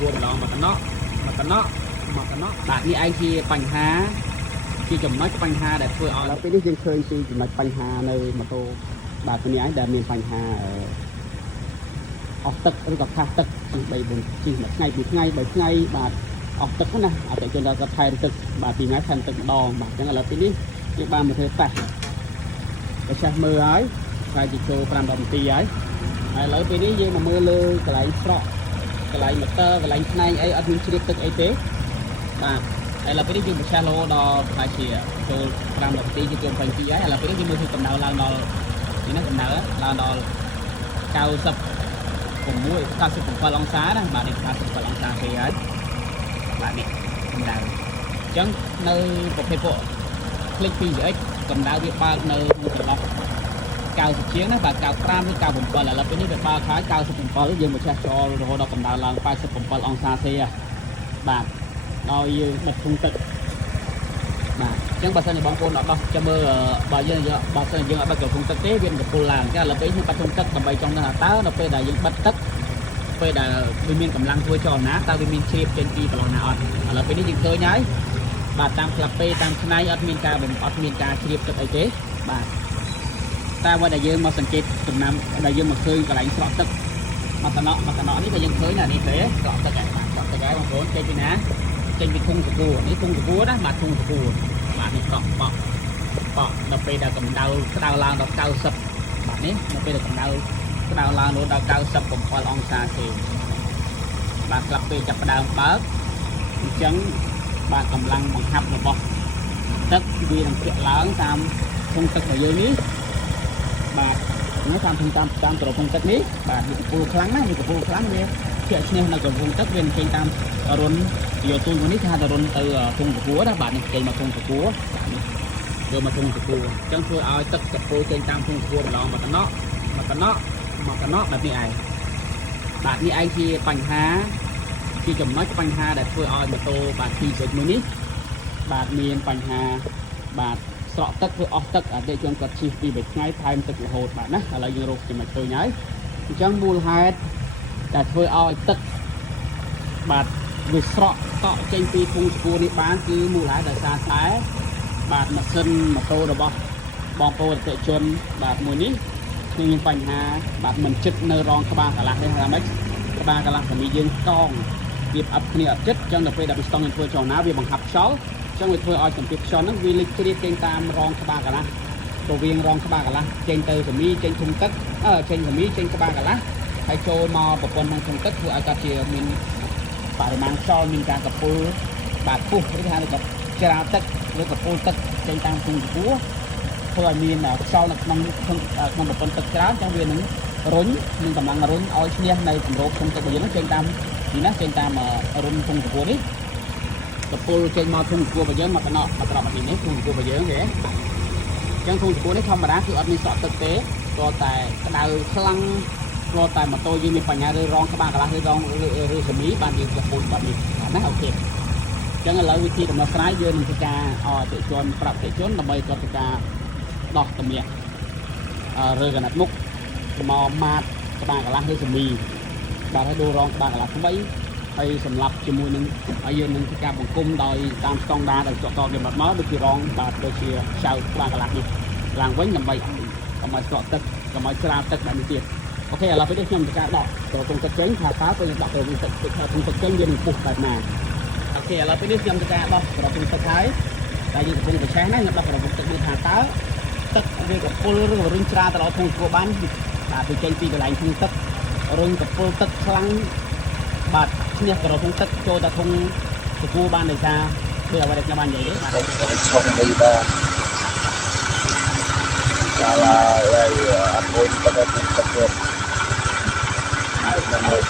Buồn lo mà cái nó bạn như anh thì bành há khi chồng nói cái bành há để thôi ở cái đi dân khơi khi chồng nói bành há nơi mà tôi bạn cái này để miền bành há ở tật rồi gặp tật chỉ bảy bốn chỉ một ngày bạn ở tật nè ở tại chỗ đó gặp thay tật bạn thì ngay thành tật đòn bạn chẳng là cái đi cái ba một thời tẻ cái xe mưa ấy phải chỉ cho làm đồng tì ấy lấy cái đi nhưng mà mưa lơ cái lại sọ cái lại motor cái lại này ấy administrative ấy thế và đây là cái đi dùng xe lô đo phải chỉ cho làm đồng tì cho phần tì ấy là cái đi mưa thì cầm đầu là nó thì nó cầm đầu là nó cao sập cùng mũi cao sập cùng pha long xá đó bạn đi cao sập pha long xá thì ấy bạn đi cầm đầu chẳng nơi một cái bộ click pin dưới cầm đầu việc ba nơi một cái lọc cao sập chiến đó và cao pram với cao bùng bờ là cáiนี้แบบba khái cao sập bùng bờแล้วយើងមកឆាcho rồiដល់កម្ដៅឡើង87អង្សាសេបាទដោយយើងដឹកធុងទឹកបាទអញ្ចឹងបើសិនជាបងប្អូនអត់ដោះចាំមើលបើយើងបើសិនយើងអត់បិទធុងទឹកទេវានឹងកំពុលឡើងចាល្បីយើងបិទធុងទឹកដើម្បីចង់ដឹងថាតើនៅពេលដែលយើងបិទទឹកពេលដែលវាមានកម្លាំងធ្វើចលនាតើវាមានជ្រាបចេញពីកន្លងណាអត់ឥឡូវពេលនេះយើងឃើញហើយបាទតាមក្លាប់ពេតាមឆ្នៃអត់មានការជ្រាបទឹកអីទេបាទតែបើដែលយើងមកសង្កេតចំណាំដែលយើងមកឃើញកន្លែងស្រក់ទឹកមកកណក់នេះតែយើងឃើញនេះទេស្រក់ទឹកហ្នឹងស្រក់ទឹកហើយបងប្អូនចេញពីណាចេញពីធុងសកួរនេះធុងសកួរណាបាទធុងសកួរបាទនេះស្រក់បក់ដល់ពេលដែលកម្ដៅក្តៅឡើងដល់90បាទនេះនៅពេលដែលកម្ដៅក្តៅឡើងដល់97អង្សាសេបាទក្លាប់ពេលចាប់ផ្ដើមបើកអញ្ចឹងបាទកម្លាំងបង្ហាប់របស់ទឹកវានឹងធាក់ឡើងតាមធុងទឹករបស់យើងនេះបាទនេះតាមត្រធុងទឹកនេះបាទវាកំពុលខ្លាំងណាស់វាកំពុលខ្លាំងវាជាក់ឈ្នះនៅត្រធុងទឹកវាចេញតាមរុនយកទូននេះថារុនទៅធុងសកួរណាបាទនេះចេញមកធុងសកួរនេះយកមកធុងសកួរអញ្ចឹងធ្វើឲ្យទឹកកំពុលចេញតាមធុងសកួរម្ដងមកកណក់แบบនេះឯងបាទនេះឯងជាបញ្ហាជាចំណុចបញ្ហាដែលធ្វើឲ្យម៉ូតូបាទទីស្រួចមួយនេះបាទមានបញ្ហាបាទស្រក់ទឹកធ្វើអស់ទឹកអតិថិជនគាត់ជិះពីមួយថ្ងៃថែមទឹករហូតបាទណាឥឡូវយើងរកចំណុចឃើញហើយអញ្ចឹងមូលហេតុដែលធ្វើឲ្យទឹកបាទវាស្រក់តក់ចេញពីធុងសកួរនេះបានគឺមូលហេតុដោយសារតែបាទម៉ាស៊ីនម៉ូតូរបស់បងប្អូនអតិថិជនបាទមួយនេះគឺមានបញ្ហាបាទមិនចិត្តនៅរងក្បាលកន្លះនេះថាម៉េចក្បាលកន្លះតែមានយើងកងវាផ្អាប់គ្នាអត់ចិត្តអញ្ចឹងដល់ពេលដែលស្តង់ធ្វើចលនាវាបង្ហាប់ខ្យល់ចឹងវាធ្វើឲ្យសម្ពាធខ្យល់ហ្នឹងវាលេចជ្រៀតចេញតាមរងក្បាលកន្លះរវាងរងក្បាលកន្លះចេញទៅសមីចេញធុងទឹកចេញសមីចេញក្បាលកន្លះហើយចូលមកប្រព័ន្ធក្នុងធុងទឹកធ្វើឲ្យគាត់ជាមានបរិមាណខ្យល់មានការកពុលបាទពុះឬថាគាត់ច្រាលទឹកឬកពុលទឹកចេញតាមធុងសកួរធ្វើឲ្យមានខ្យល់នៅក្នុងប្រព័ន្ធទឹកច្រើនចឹងវានឹងរុញនឹងកម្លាំងរុញឲ្យឈ្នះនៅគម្របធុងទឹករបស់យើងចេញតាមនេះណាចេញតាមរុញធុងសកួរនេះកពុលចេញមកធុងសកួររបស់យើងមកកណក់មកត្រប់នេះធុងសកួររបស់យើងទេអញ្ចឹងធុងសកួរនេះធម្មតាគឺអត់មានស្រក់ទឹកទេព្រោះតែក្តៅខ្លាំងព្រោះតែម៉ូតូយើងមានបញ្ហាឬរងក្បាលកន្លះឬសមីបានយើងកពុលបាត់នេះណាអូខេអញ្ចឹងឥឡូវវិធីដំណោះស្រាយយើងនឹងធ្វើការអតិជនប្រាប់អតិជនដើម្បីគាត់ធ្វើការដោះតម្រាក់ឬកណាត់មុខមកម៉ាតក្បាលកន្លះឬសមីបាទឲ្យដូររងក្បាលកន្លះថ្មីហើយសម្រាប់ជាមួយនឹងហើយយើងនឹងធ្វើការបង្គុំដោយតាមស្តង់ដារដែលចុះតកំណត់មកដូចជារងបាទដូចជាខ្សៅក្បាលកន្លះនេះឡើងវិញដើម្បីស្រក់ទឹកដើម្បីច្រាលទឹកបែបនេះទៀតអូខេឥឡូវពេលនេះខ្ញុំធ្វើការដកទៅធុងទឹកចេញថាតើពេលដកទៅធុងទឹកចេញវានឹងពុះបែបណាអូខេឥឡូវពេលនេះខ្ញុំធ្វើការដោះប្រព័ន្ធទឹកហើយតែយើងកំពុងតែឆេះណាខ្ញុំដោះប្រព័ន្ធទឹកនេះថាតើទឹកវាកពុលឬរុញច្រាលទៅដល់ធុងស្គួរបានបាទវាចេញពីកន្លែងធុងទឹករុញកពុលទឹកខ្លាំងបាទឈ្នះក្រធុងទឹកចូលតែធុងសកួរបានដោយសារដូចអ្វីដែលខ្ញុំបាននិយាយទេបាទឈប់នេះបាទចាឡាហើយអត់មួយទឹកទៅទឹកទៀតហើយ